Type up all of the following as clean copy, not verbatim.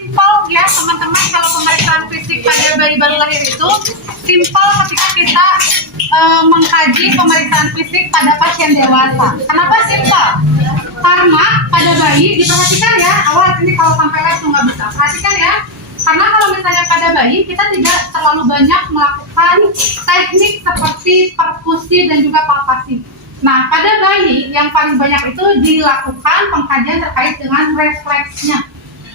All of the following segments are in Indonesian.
Simpel ya teman-teman, kalau pemeriksaan fisik pada bayi baru lahir itu simpel ketika kita mengkaji pemeriksaan fisik pada pasien dewasa. Kenapa simpel? Karena pada bayi, diperhatikan ya, awas ini kalau sampai les nggak bisa, perhatikan ya. Karena kalau misalnya pada bayi kita tidak terlalu banyak melakukan teknik seperti perkusi dan juga palpasi. Nah, pada bayi yang paling banyak itu dilakukan pengkajian terkait dengan refleksnya.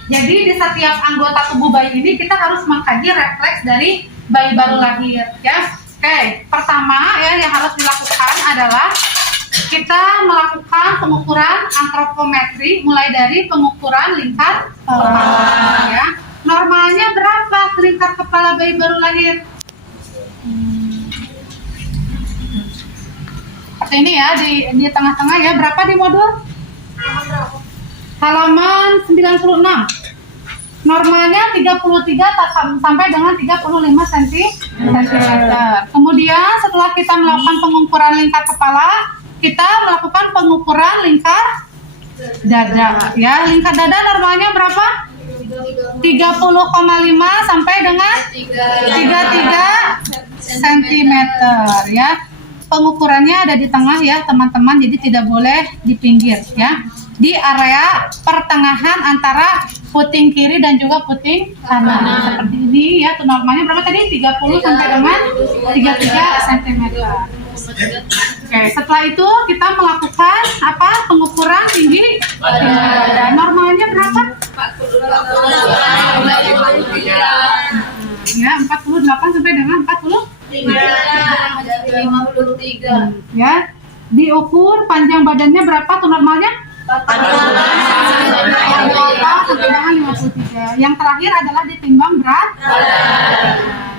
Jadi di setiap anggota tubuh bayi ini kita harus mengkaji refleks dari bayi baru lahir ya. Oke, pertama ya yang harus dilakukan adalah kita melakukan pengukuran antropometri mulai dari pengukuran lingkar kepala ya. Normalnya berapa lingkar kepala bayi baru lahir? Seperti ini ya, di tengah-tengah ya. Berapa di modul? Halaman 96. Normalnya 33 sampai dengan 35 cm. Kemudian setelah kita melakukan pengukuran lingkar kepala, kita melakukan pengukuran lingkar dada ya. Lingkar dada normalnya berapa? 30,5 sampai dengan 33 cm ya. Pengukurannya ada di tengah ya teman-teman, jadi tidak boleh di pinggir ya. Di area pertengahan antara puting kiri dan juga puting kanan. Seperti ini ya, normalnya berapa tadi? 30 sampai dengan 33 cm. Oke, setelah itu kita melakukan apa? Pengukuran tinggi dada. Normalnya berapa? 48 ya, 48 sampai dengan 53 ya. Diukur panjang badannya berapa tuh normalnya? 48 sampai dengan 53. Yang terakhir adalah ditimbang berat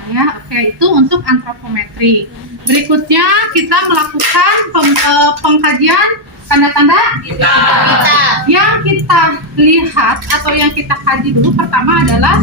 ya. Oke, itu untuk antropometri. Berikutnya kita melakukan pengkajian tanda-tanda yang kita lihat atau yang kita kaji dulu. Pertama adalah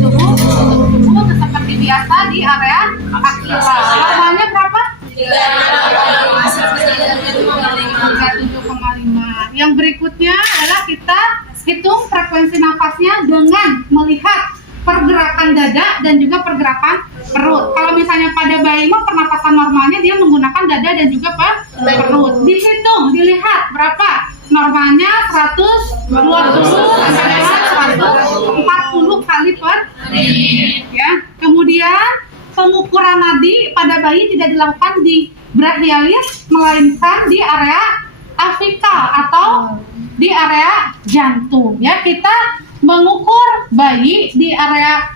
suhu tubuh seperti biasa di area akila. Normalnya berapa? 37,5. Yang berikutnya adalah kita hitung frekuensi nafasnya dengan melihat pergerakan dada dan juga pergerakan perut. Kalau misalnya pada bayi mah pernapasan normalnya dia menggunakan dada dan juga perut. Dihitung, dilihat berapa? Normalnya 120 sampai dengan 140 kali per menit ya. Kemudian pengukuran nadi pada bayi tidak dilakukan di brachialis melainkan di area afikal atau di area jantung ya. Kita mengukur bayi di area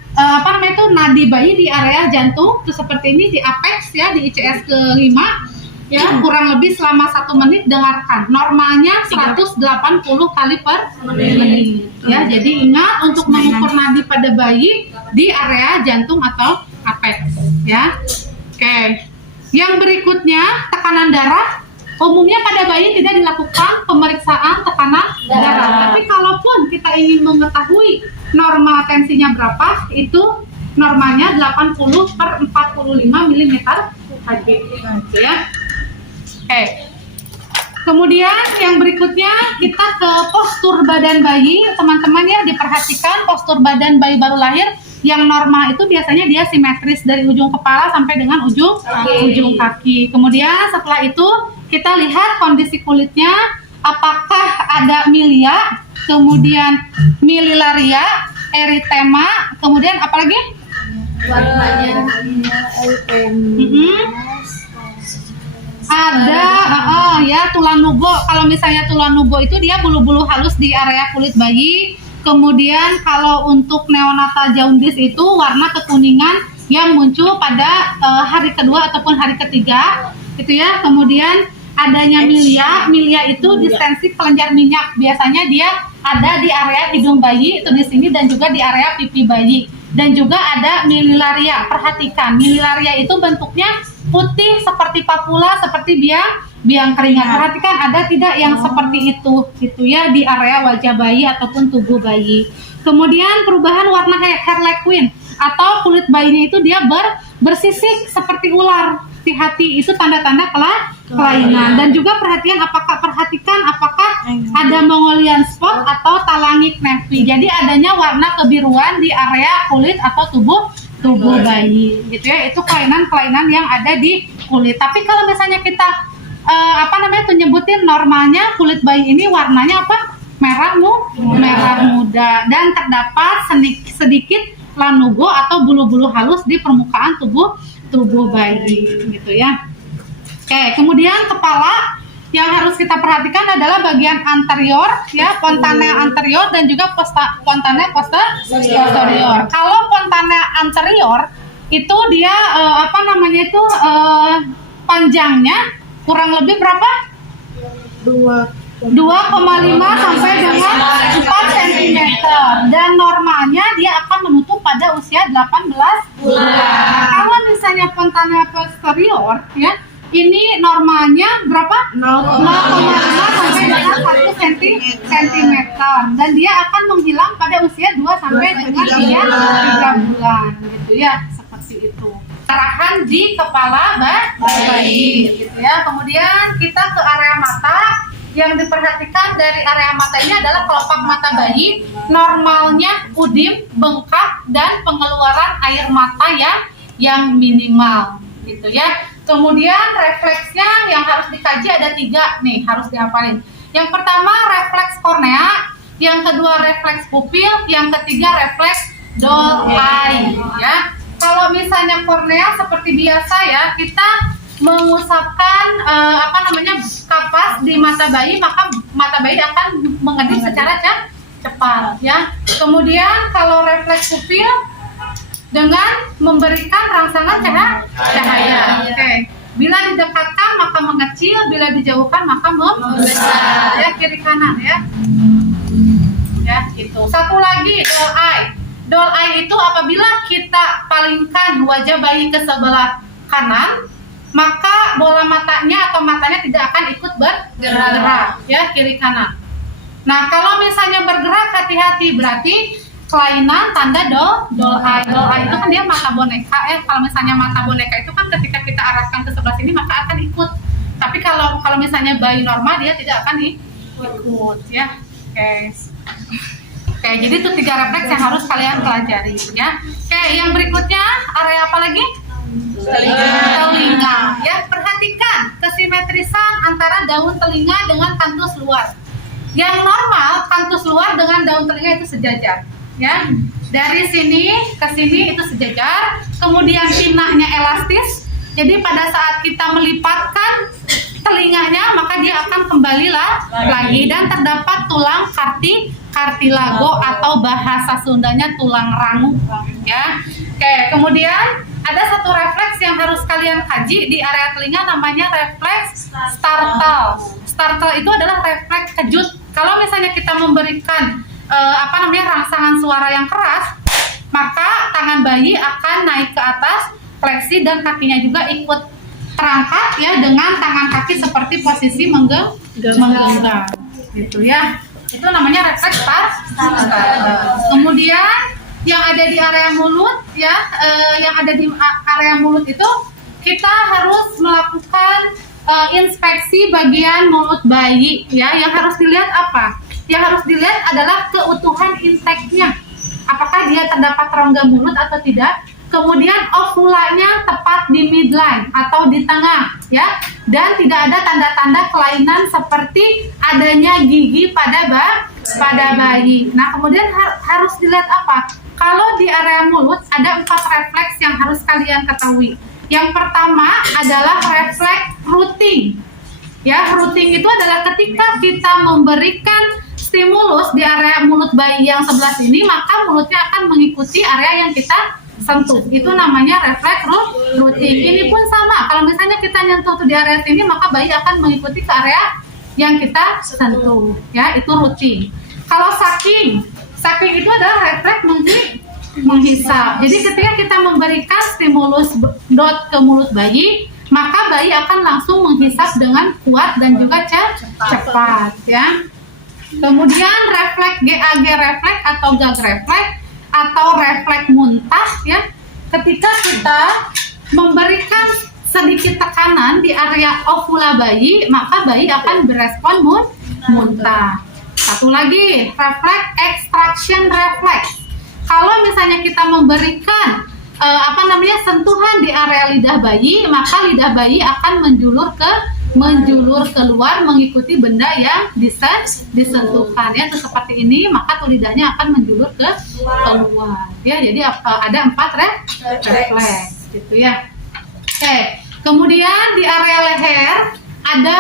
nadi bayi di area jantung itu seperti ini di apex ya, di ICS ke-5 ya, kurang lebih selama 1 menit. Dengarkan, normalnya 180 kali per menit ya. Jadi ingat untuk mengukur nadi pada bayi di area jantung atau apex ya. Oke, yang berikutnya tekanan darah. Umumnya pada bayi tidak dilakukan pemeriksaan tekanan darah. Tapi kalaupun kita ingin mengetahui normal tensinya berapa, itu normalnya 80/45 mm Hg ya. Oke. Kemudian yang berikutnya kita ke postur badan bayi, teman-teman ya. Diperhatikan postur badan bayi baru lahir yang normal itu biasanya dia simetris dari ujung kepala sampai dengan ujung kaki. Kemudian setelah itu kita lihat kondisi kulitnya, apakah ada milia, kemudian miliaria, eritema, kemudian apa lagi? Warnanya ada ya tulang nubo. Kalau misalnya tulang nubo itu dia bulu-bulu halus di area kulit bayi. Kemudian kalau untuk neonatal jaundice itu warna kekuningan yang muncul pada hari kedua ataupun hari ketiga itu ya. Kemudian adanya milia itu distensi kelenjar minyak. Biasanya dia ada di area hidung bayi itu di sini dan juga di area pipi bayi. Dan juga ada miliaria. Perhatikan, miliaria itu bentuknya putih seperti papula, seperti biang keringat. Perhatikan ada tidak yang seperti itu gitu ya di area wajah bayi ataupun tubuh bayi. Kemudian perubahan warna harlequin atau kulit bayinya itu dia bersisik seperti ular. Hati-hati, itu tanda-tanda kelainan. Dan juga perhatikan apakah ada Mongolian spot atau talangik nevi. Jadi adanya warna kebiruan di area kulit atau tubuh bayi gitu ya. Itu kelainan yang ada di kulit. Tapi kalau misalnya kita nyebutin normalnya kulit bayi ini warnanya apa? Merah muda dan terdapat sedikit lanugo atau bulu-bulu halus di permukaan tubuh bayi gitu ya. Oke, kemudian kepala yang harus kita perhatikan adalah bagian anterior ya, fontana anterior dan juga fontana posterior. Kalau fontana anterior itu dia panjangnya kurang lebih berapa? 2,5 sampai dengan 4 cm dan normalnya dia akan menutup pada usia 18 bulan. Nah, kalau misalnya fontana posterior ya, ini normalnya berapa? 0,5 sampai dengan 1 cm dan dia akan menghilang pada usia 2 sampai dengan 3 bulan gitu ya, seperti itu. Arahan di kepala bayi gitu ya. Kemudian kita ke area mata. Yang diperhatikan dari area mata ini adalah kelopak mata bayi normalnya udim, bengkak dan pengeluaran air mata yang minimal gitu ya. Kemudian refleksnya yang harus dikaji ada 3 nih, harus dihafalin. Yang pertama refleks kornea, yang kedua refleks pupil, yang ketiga refleks doll eye ya. Kalau misalnya kornea seperti biasa ya, kita mengusapkan kapas di mata bayi, maka mata bayi akan mengedip secara cepat ya. Kemudian kalau refleks pupil dengan memberikan rangsangan cahaya. Oke. Bila didekatkan maka mengecil, bila dijauhkan maka membesar ya, kiri kanan ya. Ya, gitu. Satu lagi doll eye. Doll eye itu apabila kita palingkan wajah bayi ke sebelah kanan, maka bola matanya atau matanya tidak akan ikut bergerak ya, kiri kanan. Nah, kalau misalnya bergerak hati-hati, berarti kelainan tanda doll eye. Doll eye itu kan dia mata boneka ya. Kalau misalnya mata boneka itu kan ketika kita arahkan ke sebelah sini maka akan ikut. Tapi kalau misalnya bayi normal dia tidak akan ikut ya. Oke, jadi itu 3 refleks yang harus kalian pelajari ya. Oke, yang berikutnya area apa lagi? Telinga ya. Perhatikan kesimetrisan antara daun telinga dengan kantus luar. Yang normal kantus luar dengan daun telinga itu sejajar ya. Dari sini ke sini itu sejajar. Kemudian pinahnya elastis. Jadi pada saat kita melipatkan telinganya maka dia akan kembali lagi dan terdapat tulang kartilago atau bahasa Sundanya tulang rangu ya. Oke, kemudian ada satu refleks yang harus kalian kaji di area telinga, namanya refleks startle. Startle itu adalah refleks kejut. Kalau misalnya kita memberikan rangsangan suara yang keras, maka tangan bayi akan naik ke atas, fleksi dan kakinya juga ikut terangkat ya, dengan tangan kaki seperti posisi menggenggam gitu ya. Itu namanya refleks startle. Kemudian yang ada di area mulut ya, yang ada di area mulut itu kita harus melakukan inspeksi bagian mulut bayi ya. Yang harus dilihat apa? Yang harus dilihat adalah keutuhan inteknya. Apakah dia terdapat rongga mulut atau tidak? Kemudian ovulanya tepat di midline atau di tengah ya, dan tidak ada tanda-tanda kelainan seperti adanya gigi pada bayi. Nah, kemudian harus dilihat apa? Kalau di area mulut ada 4 refleks yang harus kalian ketahui. Yang pertama adalah refleks rooting. Ya, rooting itu adalah ketika kita memberikan stimulus di area mulut bayi yang sebelah sini, maka mulutnya akan mengikuti area yang kita sentuh. Itu namanya refleks rooting. Ini pun sama. Kalau misalnya kita nyentuh di area sini, maka bayi akan mengikuti ke area yang kita sentuh. Ya, itu rooting. Kalau sucking itu adalah refleks menghisap. Jadi ketika kita memberikan stimulus dot ke mulut bayi, maka bayi akan langsung menghisap dengan kuat dan juga cepat ya. Kemudian refleks GAG refleks atau gag refleks atau refleks muntah ya. Ketika kita memberikan sedikit tekanan di area ovula bayi, maka bayi akan berespon muntah. Satu lagi, refleks extraction reflex. Kalau misalnya kita memberikan sentuhan di area lidah bayi, maka lidah bayi akan menjulur keluar mengikuti benda yang disentuhkan ya, seperti ini, maka tuh lidahnya akan menjulur keluar ya. Jadi ada 4 refleks gitu ya. Oke, kemudian di area leher ada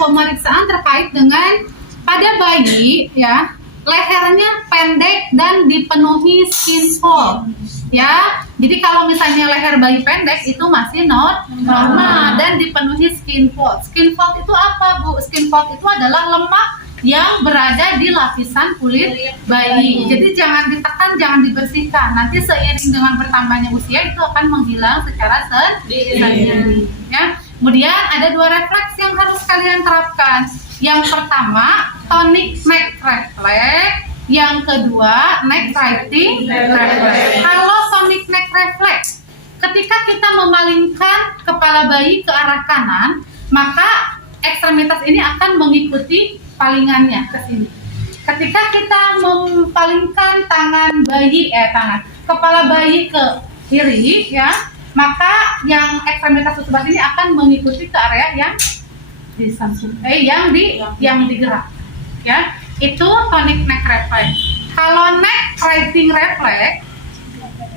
pemeriksaan terkait dengan pada bayi ya, lehernya pendek dan dipenuhi skin fold ya. Jadi kalau misalnya leher bayi pendek itu masih normal dan dipenuhi skin fold. Skin fold itu apa, Bu? Skin fold itu adalah lemak yang berada di lapisan kulit bayi. Jadi jangan ditekan, jangan dibersihkan. Nanti seiring dengan bertambahnya usia itu akan menghilang secara sendiri ya. Kemudian ada 2 refleks yang harus kalian terapkan. Yang pertama, tonic neck reflex. Yang kedua, neck writing reflex. Kalau tonic neck reflex, ketika kita memalingkan kepala bayi ke arah kanan, maka ekstremitas ini akan mengikuti palingannya ke sini. Ketika kita mempalingkan kepala bayi ke kiri ya, maka yang ekstremitas sebelah ini akan mengikuti ke area yang yang digerak ya. Itu tonic neck reflex. Kalau neck writing reflex,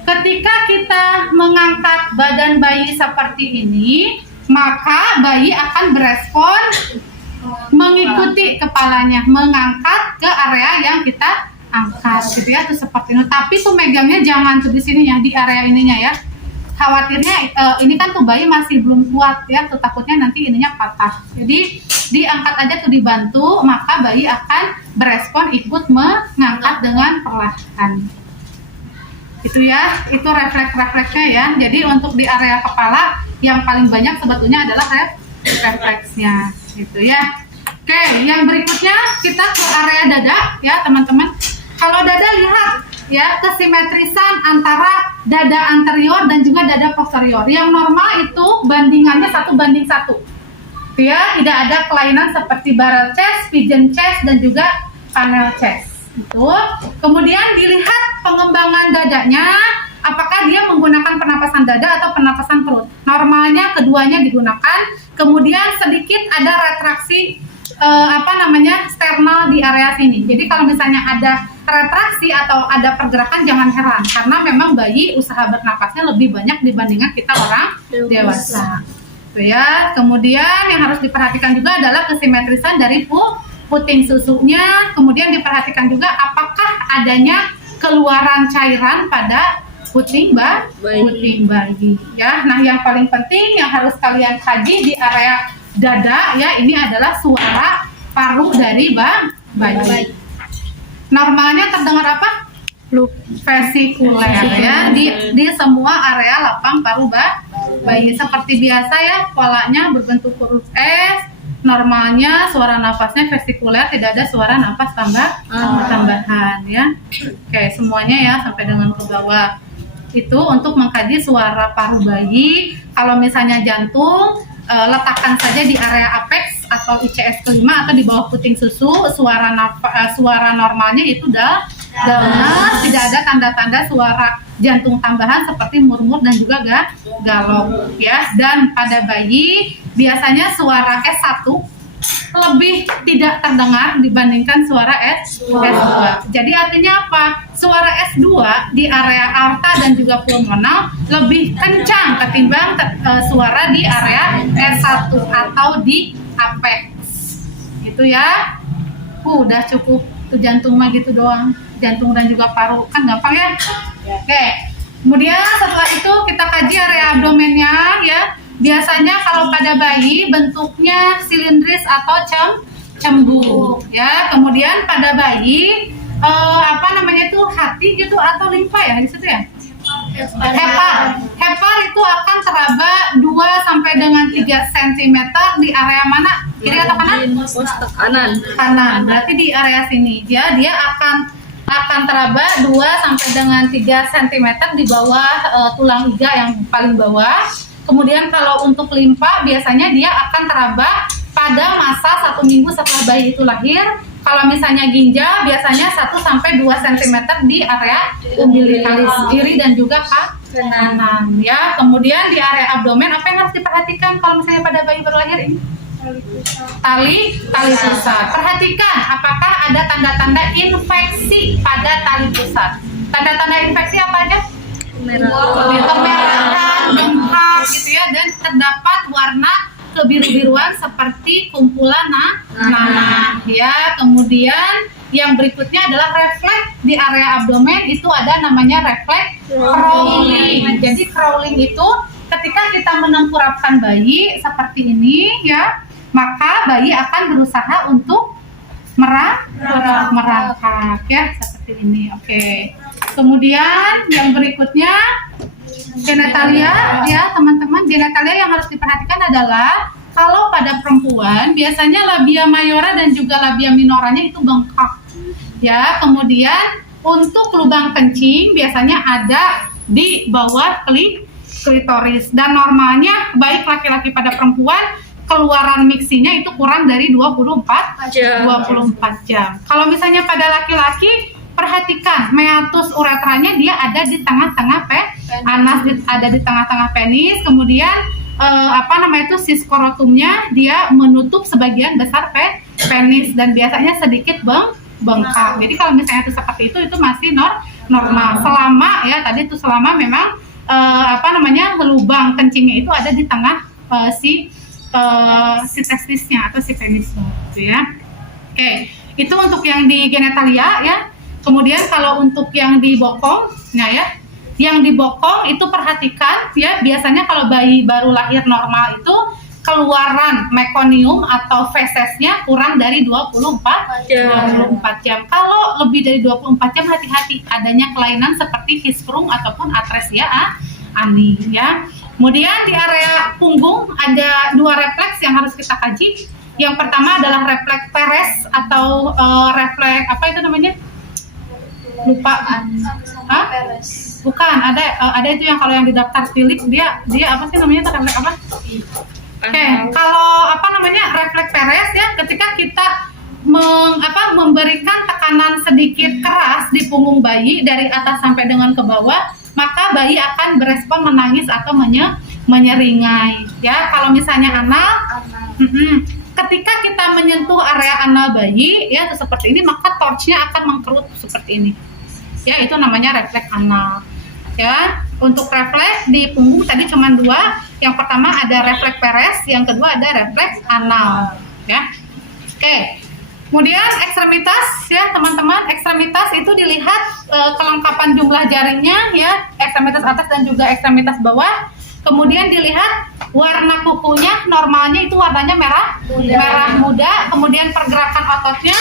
ketika kita mengangkat badan bayi seperti ini, maka bayi akan berespon mengikuti kepalanya, mengangkat ke area yang kita angkat gitu ya, tuh seperti ini. Tapi tuh megangnya jangan tuh di sini ya, di area ininya ya. Khawatirnya ini kan tuh bayi masih belum kuat ya, tuh takutnya nanti ininya patah. Jadi diangkat aja tuh, dibantu, maka bayi akan berespon ikut mengangkat dengan perlahan. Itu ya, itu refleksnya ya. Jadi untuk di area kepala yang paling banyak sebetulnya adalah refleksnya gitu ya. Oke, yang berikutnya kita ke area dada ya teman-teman. Kalau dada, lihat ya kesimetrisan antara dada anterior dan juga dada posterior. Yang normal itu bandingannya 1:1 ya, tidak ada kelainan seperti barrel chest, pigeon chest, dan juga panel chest itu. Kemudian dilihat pengembangan dadanya, apakah dia menggunakan pernapasan dada atau pernapasan perut. Normalnya keduanya digunakan. Kemudian sedikit ada retraksi sternal di area sini. Jadi kalau misalnya ada retraksi atau ada pergerakan, jangan heran, karena memang bayi usaha bernapasnya lebih banyak dibandingkan kita orang dewasa. Ya, kemudian yang harus diperhatikan juga adalah kesimetrisan dari puting susunya. Kemudian diperhatikan juga apakah adanya keluaran cairan pada puting bayi. Ya, nah yang paling penting yang harus kalian kaji di area dada ya, ini adalah suara paru dari bayi. Normalnya terdengar apa? Vesikuler ya, di semua area lapang paru bayi. Seperti biasa ya, polanya berbentuk huruf S. Normalnya suara nafasnya vesikuler, tidak ada suara nafas tambahan ya. Oke, semuanya ya sampai dengan ke bawah. Itu untuk mengkaji suara paru bayi. Kalau misalnya jantung, letakkan saja di area apex atau ICS kelima atau di bawah puting susu. Suara normalnya itu dalam, tidak ada tanda-tanda suara jantung tambahan seperti murmur dan juga galop ya. Dan pada bayi biasanya suara S1 lebih tidak terdengar dibandingkan suara S2. Jadi artinya apa? Suara S2 di area aorta dan juga pulmonal lebih kencang ketimbang suara di area S1 atau di apex. Itu ya. Udah cukup tuh, jantung mah gitu doang. Jantung dan juga paru kan gampang ya. Oke. Kemudian setelah itu kita kaji area abdomennya ya. Biasanya kalau pada bayi bentuknya silindris atau cembung ya. Kemudian pada bayi hati gitu atau limfa ya di situ ya. Hepar itu akan teraba 2 sampai dengan 3 cm di area mana? Kiri atau kanan? Kanan. Berarti di area sini. Dia akan teraba 2 sampai dengan 3 cm di bawah tulang iga yang paling bawah. Kemudian kalau untuk limpa biasanya dia akan teraba pada masa 1 minggu setelah bayi itu lahir. Kalau misalnya ginjal biasanya 1 sampai 2 cm di area umbilikalis kiri dan juga kanan ya. Kemudian di area abdomen apa yang harus diperhatikan kalau misalnya pada bayi baru lahir ini? Tali pusat. Perhatikan apakah ada tanda-tanda infeksi pada tali pusat. Tanda-tanda infeksi apa aja? Kemerahan, bengkak gitu ya, dan terdapat warna kebiru-biruan seperti kumpulan nanah ya. Kemudian yang berikutnya adalah refleks di area abdomen, itu ada namanya refleks crawling. Jadi crawling itu ketika kita menengkurapkan bayi seperti ini ya, maka bayi akan berusaha untuk merangkak ya, seperti ini. Oke. Kemudian yang berikutnya genitalia ya teman-teman. Genitalia yang harus diperhatikan adalah kalau pada perempuan biasanya labia mayora dan juga labia minoranya itu bengkak ya. Kemudian untuk lubang kencing biasanya ada di bawah klitoris, dan normalnya baik laki-laki pada perempuan keluaran miksinya itu kurang dari 24 jam. Kalau misalnya pada laki-laki, perhatikan meatus uretranya dia ada di tengah-tengah anas, ada di tengah-tengah penis. Kemudian sis skrotumnya dia menutup sebagian besar penis dan biasanya sedikit bengkak. Jadi kalau misalnya itu seperti itu masih normal selama ya tadi itu selama memang lubang kencingnya itu ada di tengah si testisnya atau si penisnya gitu ya. Oke, itu untuk yang di genitalia ya. Kemudian kalau untuk yang di bokong, nah ya, yang di bokong itu perhatikan ya, biasanya kalau bayi baru lahir normal itu keluaran mekonium atau fesesnya kurang dari 24 jam. Kalau lebih dari 24 jam hati-hati adanya kelainan seperti histrung ataupun atresia ani ya. Kemudian di area punggung ada 2 refleks yang harus kita kaji. Yang pertama adalah refleks Perez atau refleks apa itu namanya? Lupa. Bukan, ada itu yang kalau yang di daftar Philips dia apa sih namanya? Refleks apa? Oke, kalau refleks Perez ya, ketika kita memberikan tekanan sedikit keras di punggung bayi dari atas sampai dengan ke bawah, maka bayi akan berespon menangis atau menyeringai ya. Kalau misalnya anal, ketika kita menyentuh area anal bayi ya seperti ini, maka torchnya akan mengkerut seperti ini ya, itu namanya refleks anal ya. Untuk refleks di punggung tadi cuma 2, yang pertama ada refleks Perez, yang kedua ada refleks anal ya. Oke. Kemudian ekstremitas ya teman-teman, ekstremitas itu dilihat kelengkapan jumlah jaringnya ya, ekstremitas atas dan juga ekstremitas bawah. Kemudian dilihat warna kukunya, normalnya itu warnanya merah muda. Kemudian pergerakan ototnya,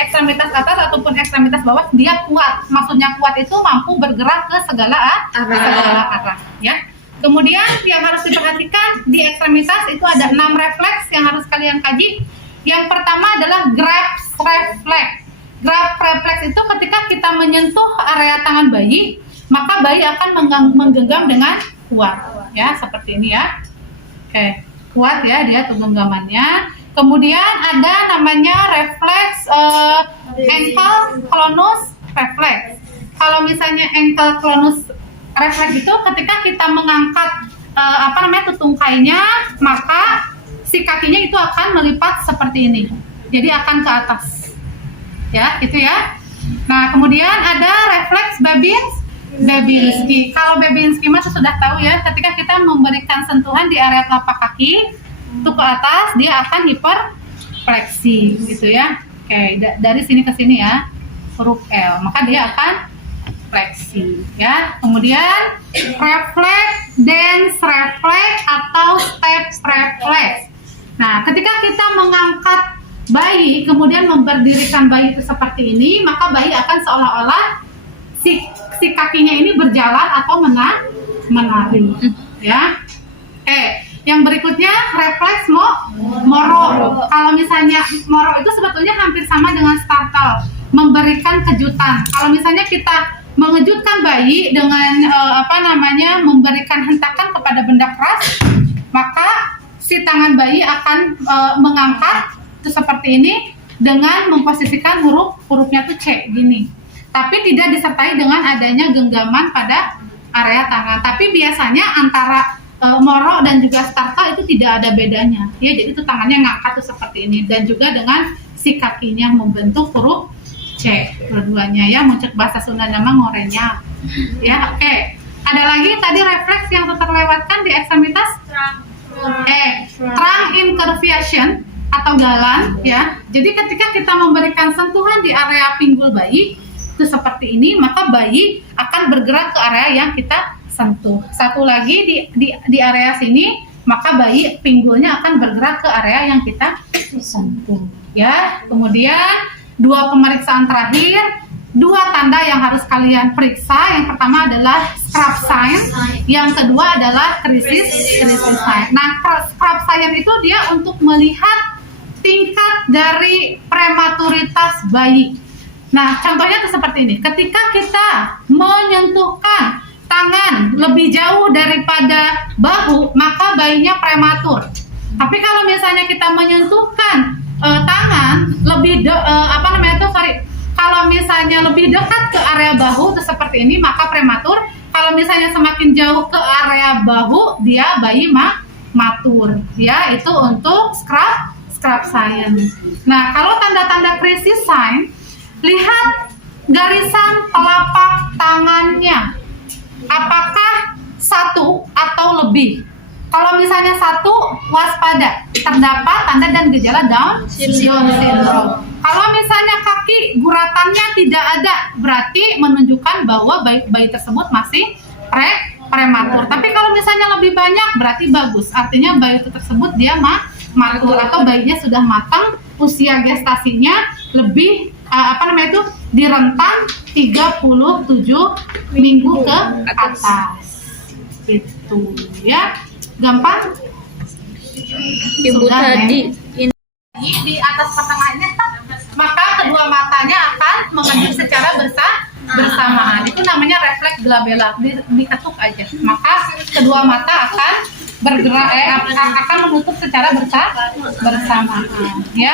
ekstremitas atas ataupun ekstremitas bawah dia kuat. Maksudnya kuat itu mampu bergerak ke segala arah ya. Kemudian yang harus diperhatikan di ekstremitas itu ada 6 refleks yang harus kalian kaji. Yang pertama adalah grab reflex. Grab reflex itu ketika kita menyentuh area tangan bayi, maka bayi akan menggenggam dengan kuat ya, seperti ini ya. Oke, kuat ya dia tuh genggamannya. Kemudian ada namanya refleks ankle clonus reflex. Kalau misalnya ankle clonus reflex itu ketika kita mengangkat tutungkainya, maka si kakinya itu akan melipat seperti ini, jadi akan ke atas ya, gitu ya. Nah kemudian ada refleks Babinski. Kalau Babinski mah sudah tahu ya, ketika kita memberikan sentuhan di area telapak kaki itu ke atas, dia akan hiperfleksi gitu ya. Oke, dari sini ke sini ya, huruf L, maka dia akan fleksi ya. Kemudian refleks dance reflex atau step reflex. Nah, ketika kita mengangkat bayi, kemudian memberdirikan bayi itu seperti ini, maka bayi akan seolah-olah si kakinya ini berjalan atau menari, ya. Yang berikutnya refleks moro. Kalau misalnya moro itu sebetulnya hampir sama dengan startle. memberikan kejutan. Kalau misalnya kita mengejutkan bayi dengan memberikan hentakan kepada benda keras, maka si tangan bayi akan mengangkat itu seperti ini dengan memposisikan hurufnya tuh C gini. Tapi tidak disertai dengan adanya genggaman pada area tangan. Tapi biasanya antara Moro dan juga Starka itu tidak ada bedanya. Ya, jadi itu tangannya ngangkat tuh seperti ini, dan juga dengan si kakinya membentuk huruf C dua-duanya ya. Muncul bahasa Sunda nama ngorenya. Ya, oke. Ada lagi tadi refleks yang terlewatkan di ekstremitas trunk incurvation atau dalan ya. Jadi ketika kita memberikan sentuhan di area pinggul bayi itu seperti ini, maka bayi akan bergerak ke area yang kita sentuh. Satu lagi di area sini, maka bayi pinggulnya akan bergerak ke area yang kita sentuh ya. Kemudian dua pemeriksaan terakhir, dua tanda yang harus kalian periksa. Yang pertama adalah scrap sign, yang kedua adalah crisis sign. Nah, scrap sign itu dia untuk melihat tingkat dari prematuritas bayi. Nah, contohnya itu seperti ini. Ketika kita menyentuhkan tangan lebih jauh daripada bahu, maka bayinya prematur. Tapi kalau misalnya kita menyentuhkan tangan lebih kalau misalnya lebih dekat ke area bahu itu seperti ini, maka prematur. Kalau misalnya semakin jauh ke area bahu, dia bayi matur. Ya, itu untuk scrap sign. Nah, kalau tanda-tanda crisis sign, lihat garisan telapak tangannya. Apakah satu atau lebih? Kalau misalnya satu, waspada, terdapat tanda dan gejala Down syndrome. Kalau misalnya kaki guratannya tidak ada, berarti menunjukkan bahwa bayi tersebut masih prematur. Tapi kalau misalnya lebih banyak, berarti bagus. Artinya bayi tersebut dia matur atau bayinya sudah matang, usia gestasinya lebih di rentang 37 minggu ke atas. Itu ya. Gampang? Ibu sudah, tadi di atas pertengahannya, maka kedua matanya akan mengaduk secara bersamaan. Itu namanya refleks glabella, diketuk aja. Maka kedua mata akan bergerak akan menutup secara bersamaan ya.